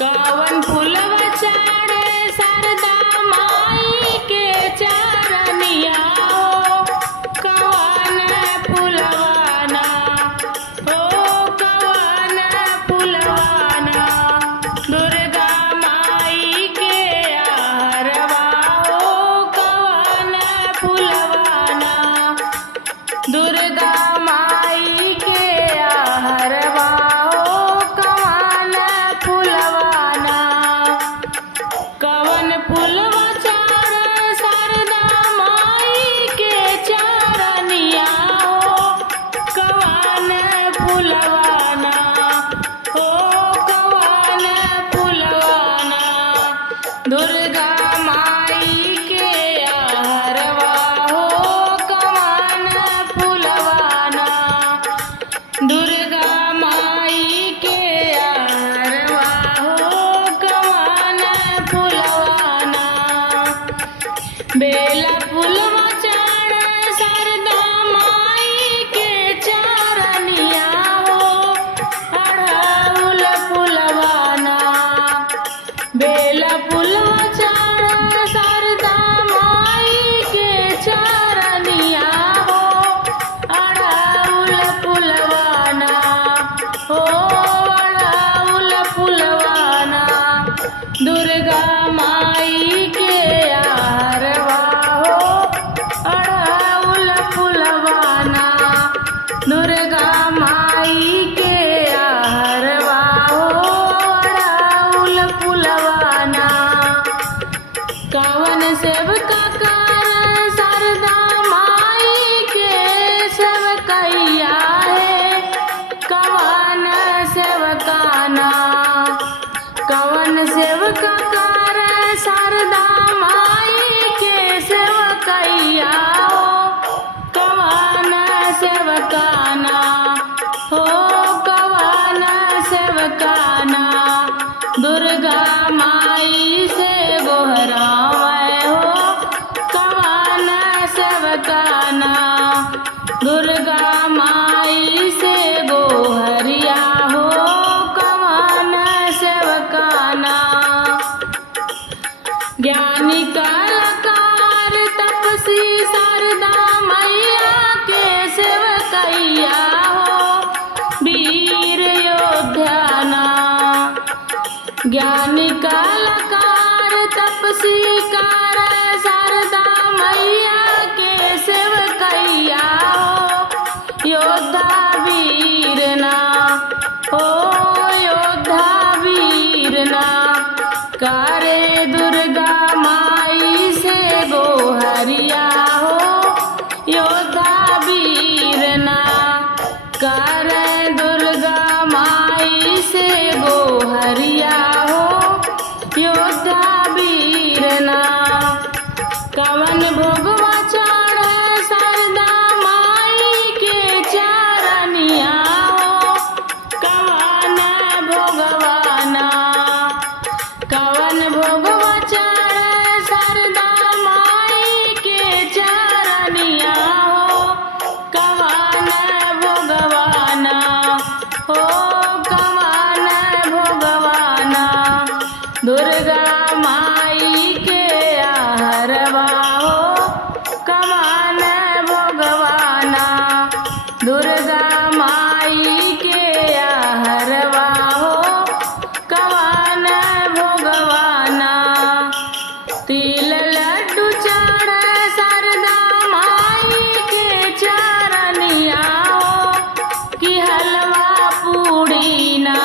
कवन फूलवा चाड़े शारदा माई के चरनिया हो, कवन फूलवाना हो, कवन फूलवाना दुर्गा माई के आहरवा हो, कवन फूलवाना दुर्गा माई के आहरवा हो, कवन फूलवाना। कवन फूलवा चाड़े शारदा माई के चरनिया हो, कवन फूलवाना हो, कवन फूलवाना दुर्गा माई के आहरवा हो, कवन फूलवाना दुर्गा माई के आहरवा हो, कवन फूलवाना। बेला फूलवा चाड़े शारदा माई के चरनिया हो, अड़हुल फूलवाना बेला फूलवा चाड़े शारदा माई के चरनिया हो, अड़हुल फूलवाना हो, अड़हुल फूलवाना दुर्गा माई के आहरवा हो, अड़हुल फूलवाना दुर्गा माई के आहरवा हो, अड़हुल फूलवाना। कवन सेवका कर शारदा माई के सेवकैया है, कवन सेवकाना कवन सेवका कर शारदा माई के सेवकैया हो, कवन सेवकाना हो, कवन सेवकाना दुर्गा माई से गोहरावे हो, कवन सेवकाना दुर्गा माई से गोहरिया हो, कवन सेवकाना। ज्ञानी कलाकार तपसी शारदा मैया के सेवकैया हो, वीर योद्धाना ज्ञानी कलाकार तपसी कार शारदा मैया के सेवकैया हो, योद्धा वीरना हो, योद्धा वीरना करे दुर्गा माई से गोहरिया हो, योद्धा वीरना करे दुर्गा माई से गोहरिया हो, योद्धा वीरना। कवन भोगवा चाड़े शारदा माई के चरनिया हो, कवन भोगवाना कवन भोगवा चाड़े शारदा माई के चरनिया हो, कवन भोगवाना हो, कवन भोगवाना दुर्गा माई के आहरवा हो, कवन भोगवाना दुर्गा माई के आहरवा हो, कवन भोगवाना। तिल लड्डू चाड़े शारदा माई के चरनिया हो, कि हलवा पूड़ी ना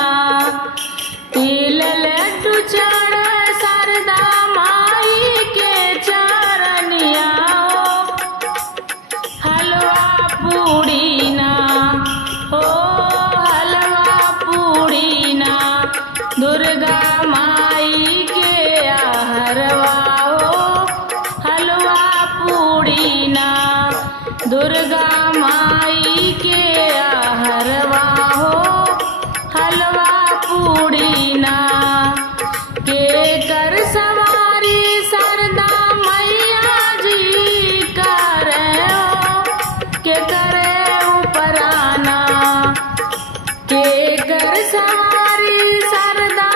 तिल लड्डू चाड़े शारदा माई के चरनिया हो, हलवा पूड़ी ना हो, हलवा पूड़ी ना दुर्गा माई के आहरवा हो, हलवा पूड़ी ना दुर्गा माई के आहरवा हो, हलवा पूड़ी ना। के कर सवारी शारदा मैया जी करे हो, के करे ऊपराना के कर सवारी शारदा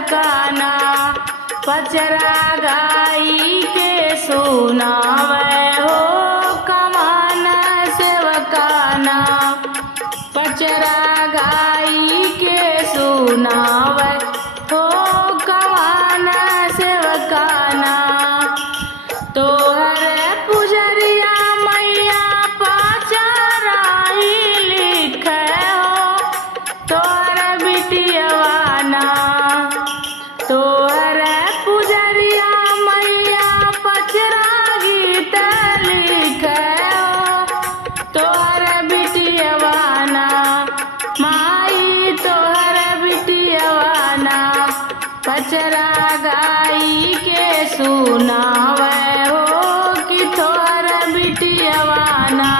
सेवकाना पचरा गाई के सुनावे हो कमान सेवकाना पचरा गाई के सुनावे हो कमान सेवकाना तोहर पुजरिया मैया पचरा ही लिखे हो तोहर बिटियवाना तोहर पुजरिया मैया पचरा गीत लिखे हो तोहर बिटियवाना माई तोहर बिटियवाना पचरा गाई के सुनावे हो कि तोहर बिटियवाना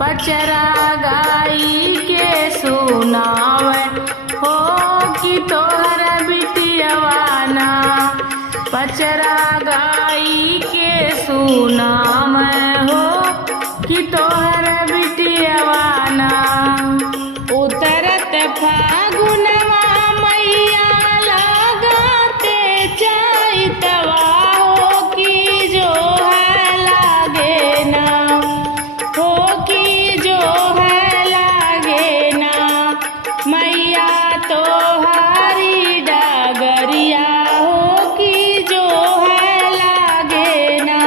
पचरा गाई के सुनावे हो कि तोहर बिटियवाना पचरा गाई के सुनावे हो कि तोहर बिटियवाना उतरत फागुनवा मैया लगाते चैतवा हो कि जो है लागे ना हो कि जो है लागे ना मैया तोहारी डगरिया हो कि जो है लागे ना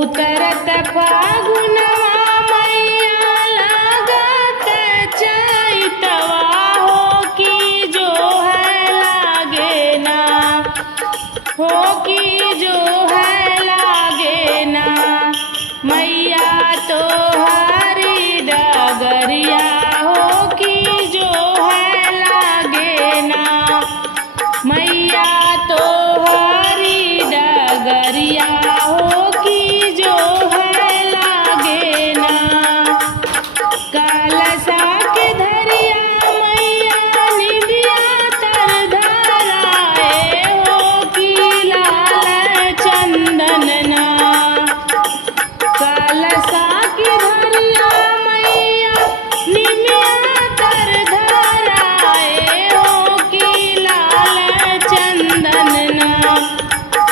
उतरत फागुनवा मैया लागत चैतवा हो कि जो है लागे ना हो कि जो है लागे ना मैया तोहारी डगरिया हो कि जो है लागे ना मैया तोहारी डगरिया हो कि जो है लागे ना कालसा के धरिया मैया निबिया तर धराए हो कि लाल चंदन ना कालसा के धरिया मैया निबिया तर धराए हो कि लाल चंदन ना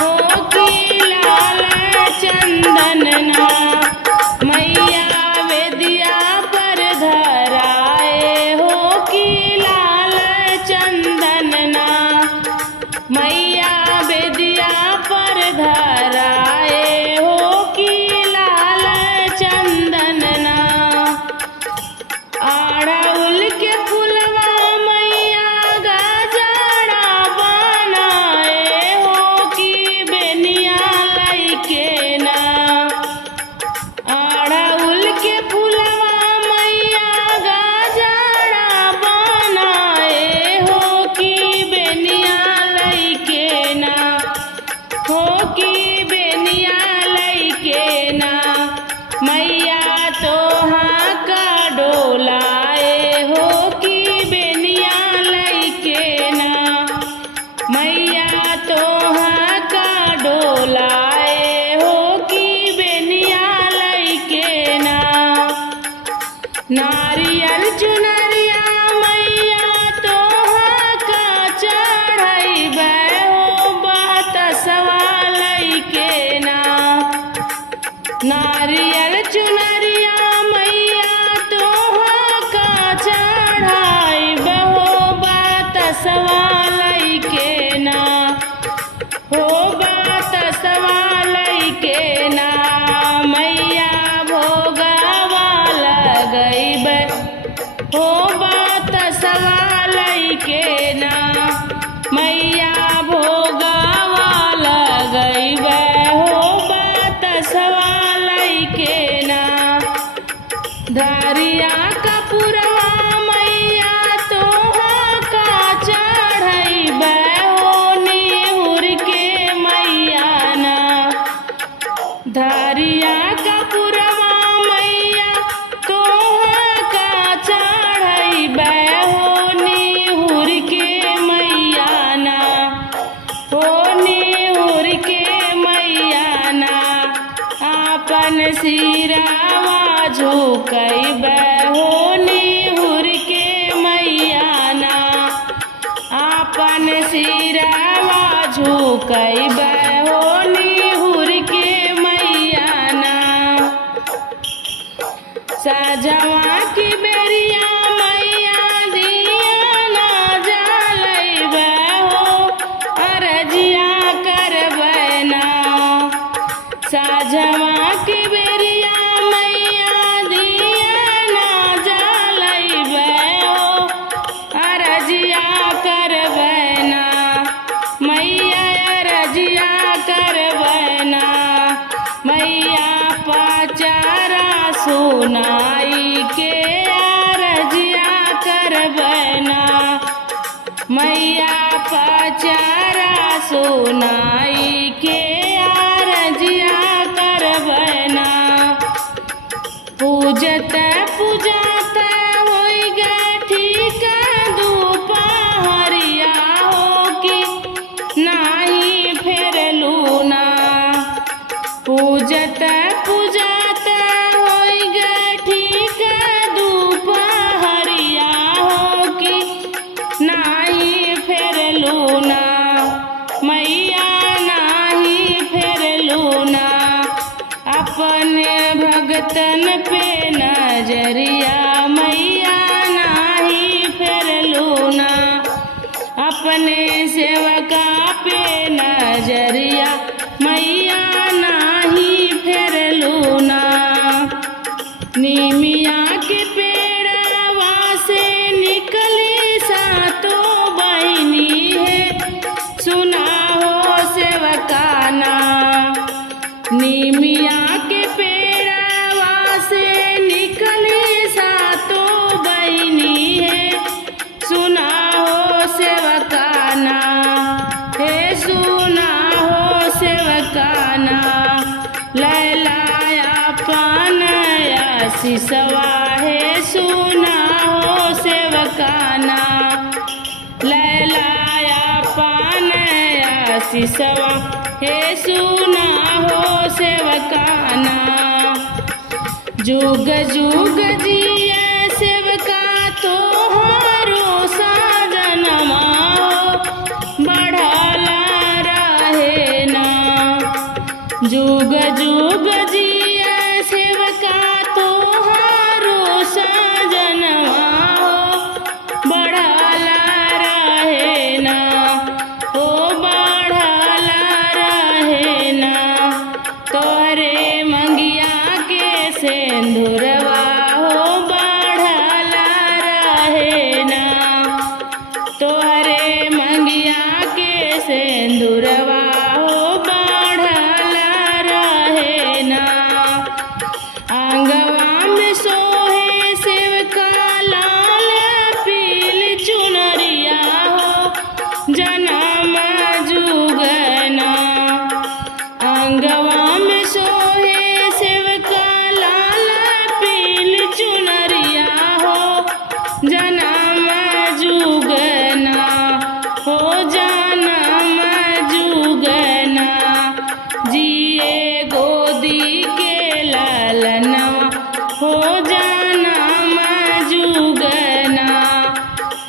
हो कि लाल चंदन ना मैया वेदिया पर धराए हो कि लाल चंदन ना मैया वेदिया पर धराए हो कि लाल चंदन ना अड़हुल के फुलवा मैया गजरा बनाए हो कि बेनिया लइके ना अड़हुल के फुलवा मैया गजरा बनाए हो कि बेनिया लइके ना हो कि बेनिया लइके ना मैया तोहाँ का डोलाए हो कि बेनिया लइके ना मैया तोहाँ का डोलाए हो कि बेनिया लइके ना नारियल चुनरिया मैया तोहाँ का चढ़ैबे हो बात सवाल के ना नारियल चुनरिया मैया तोहाँ का चढ़ैबे हो बात सवाल के ना हो बात सवाल के ना मैया भोगवा लगैबे हो बात सवाल के ना मैया भोगवा लगैबे हो बात सवाल के ना धारिया कपूरवा मैया तोहाँ का चढ़ैबे हो निहुर के मैया ना धारिया कपूरवा मैया तोहाँ का चढ़ैबे हो निहुर के मैया ना हो निहुर के मैया ना आपन सिरावा झुकैबे हो निहुर के मैया ना साझवा की बेरिया मैया दिया ना जलैबे हो अरजिया करबै ना। साझवा की बेरिया मैया दिया ना जलैबे हो अरजिया करबै ना। मैया अरजिया करबै ना। मैया पचारा सुनाई के अरजिया करबै ना। मैया पचारा सुनाई के अरजिया करबै ना। पूजत पूजत होई गे ठीक दुपहरिया हो कि नाही फेरलू ना। पूजत पूजत होई गे ठीक दुपहरिया हो कि नाही फेरलू ना। मैया नाही फेरलू ना। अपने भगतन पे नजरिया मैया नाही फेरलू ना। अपने सेवका पे नजरिया मैया नाही फेरलू ना। नीमिया के पेड़वा से निकली सातो बहिनी है सुना हो सेवकाना। नीमिया के पेड़वा से निकली सातो बहिनी है सुना हो सेवकाना। हे सुना हो सेवकाना। लैलाया पानया सिसवा है सुना हो सेवकाना। लैलाया पानया सिसवा हे सुना हो सेवकाना। जुग जुग जिए सेवका तोहारो साजनमा बढ़ला रहे ना। जुग जुग जिए सेवका तोहारो साजनमा बढ़ला रहे ना। ओ बढ़ला रहे ना। तोरे मंगिया के सिंदूरवा हो बढ़ला रहे ना। तोरे मंगिया के सिंदूरवा हो बढ़ला रहे ना। आंगवा में सोहे सेवका लाल पील चुनरिया हो जनम जुगना। आंगवा में सोहे सेवका लाल पील चुनरिया हो जनम जुगना। हो जनम जुगना। जिए गोदी के ललनवा हो जनम जुगना।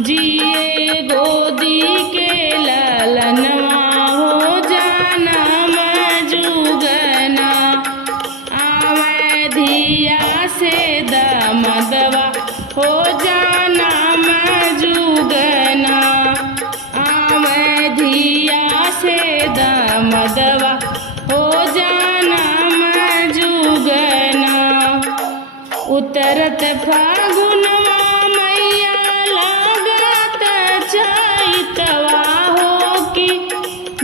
जिए गोदी के ललनवा हो जनम जुगना। आवे धिया से दमदवा हो जनम जुगना। आवे धिया से दमदवा हो जनम जुगना। उतरत फागुनवा मैया लागत चैतवा हो कि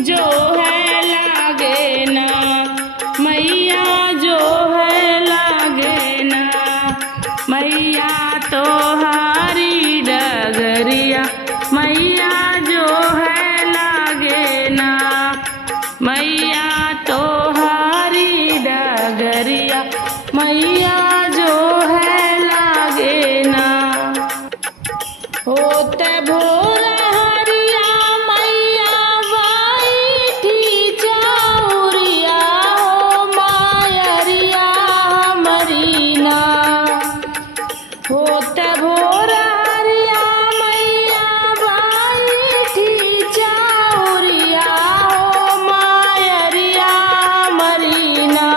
जो है लागे ना। मैया जो है लागे ना। मैया तोहारी डगरिया मैया जो है लागे ना। मैया तोहारी डगरिया मैया जो है लागे ना। होत भोर हरिया मैया बैठी चौरिया हो मायरिया मरीना। होत भोर हरिया मैया बैठी चौरिया हो मायरिया मरीना।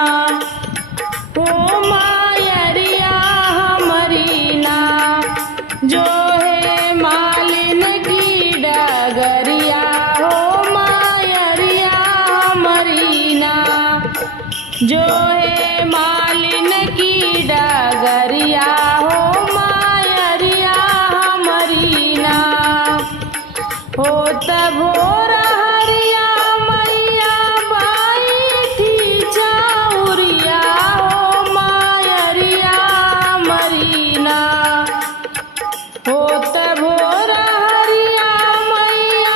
हो मायरिया मालिना होत भोर हरिया मैया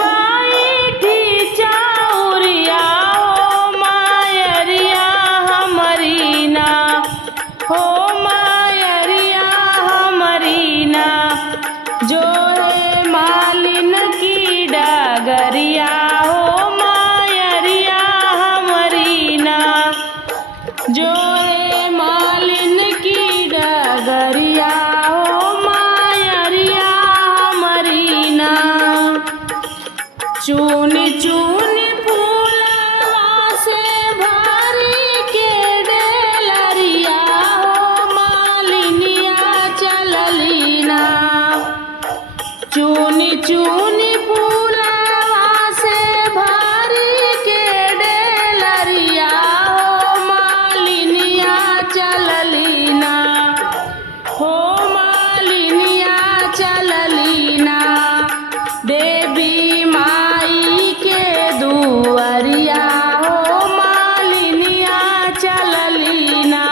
बैठी चाउरिया हो मायरिया हमरी ना हो मायरिया हमरी ना जो है मालिन की डगरिया हो मायरिया हमरी ना जो है मालिन की डगरिया हो मायरिया हमरी ना चूनी चूनी फूलवा से भरी के डेलरिया हो मालिनिया चलली ना चूनी चूनी फूलवा से भरी के डेलरिया हो मालिनिया चलली ना हो मालिनिया चलली ना देवी माई के दुअरिया हो मालिनिया चलली ना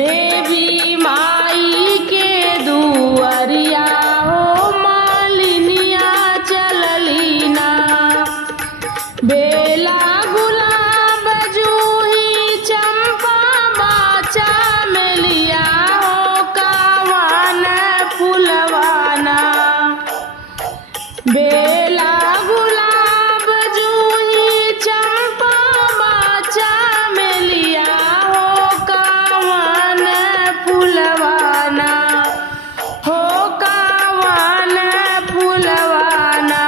देवी माई के दुअरिया हो मालिनिया चलली ना बेला गुलाब जूही चंपा बाचा मेलिया हो कावन फुलवाना बेला गुलाब जूही चंपा बाचा मेलिया हो कावन फुलवाना हो कावन फुलवाना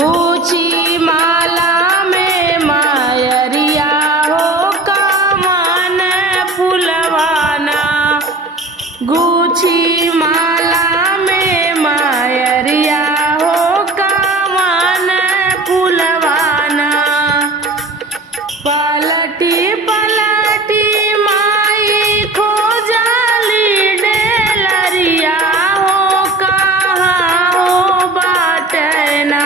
गुची माला में मायरिया हो कावन फुलवाना गुची माला में मायरिया हो कावन फुलवाना पलटी पलटी माई खोजली डेलरिया हो कहाँ हो बाटना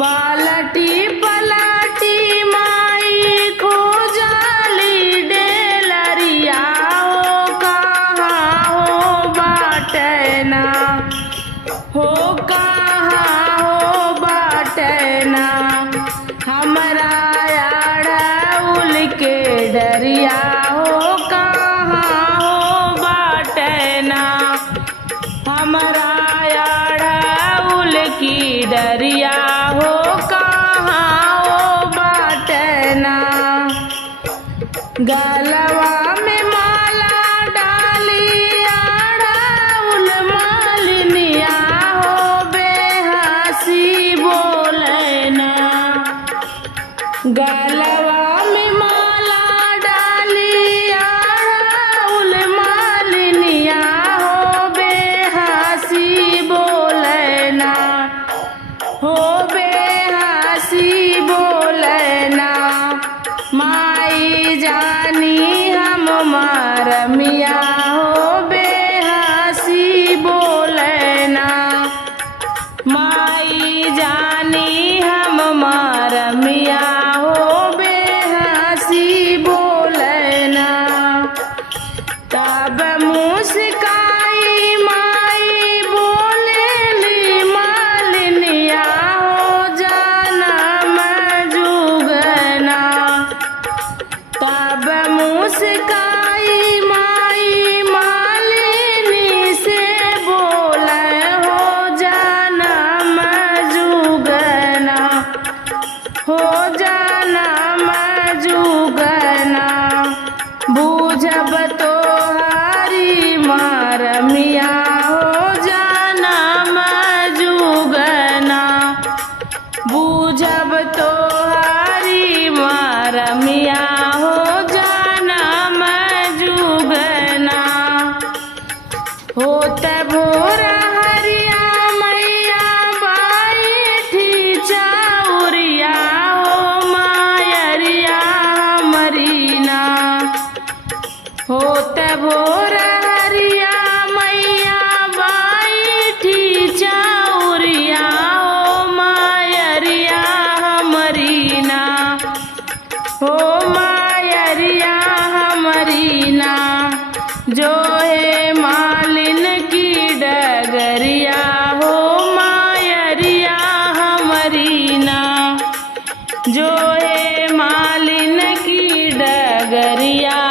पलटी पलटी माई खोजली डेलरिया हो कहाँ हो बाटना हो कहाँ हो बाटना हमरा अड़उल के डरिया हो कहाँ हो बाटना हमरा अड़उल की डरिया हो कहाँ हो बाटना गलवा में माला डाली अड़उल मालिनिया हो बेहसी बोलना गलवा में माला डाली अड़उल मालिनिया हो बेहसी बोलना हो बेहसी बोलना माई जानी हम मारमिया हो बेहसी बोलना माई जानी हम मारमिया हो बेहसी बोलना तब मुस्काई माई बोलेली मालिनिया हो जनम जुगना तब मुस्काई माई मालिनी से बोले हो जनम जुगना हो जनम जुगना बूझब तो हरी मारमिया हो जनम जुगना बूझब तो हरी मारमिया हो जनम जुगना होत भोर हरिया मैया बैठी चाउरिया हो मायरिया हमरी ना होत भोर हरिया मैया बैठी चाउरिया हो मायरिया हमरी ना हो मायरिया हमरी ना है मालिन की डगरिया हो मायरिया हमारी ना, जो है मालिन की डगरिया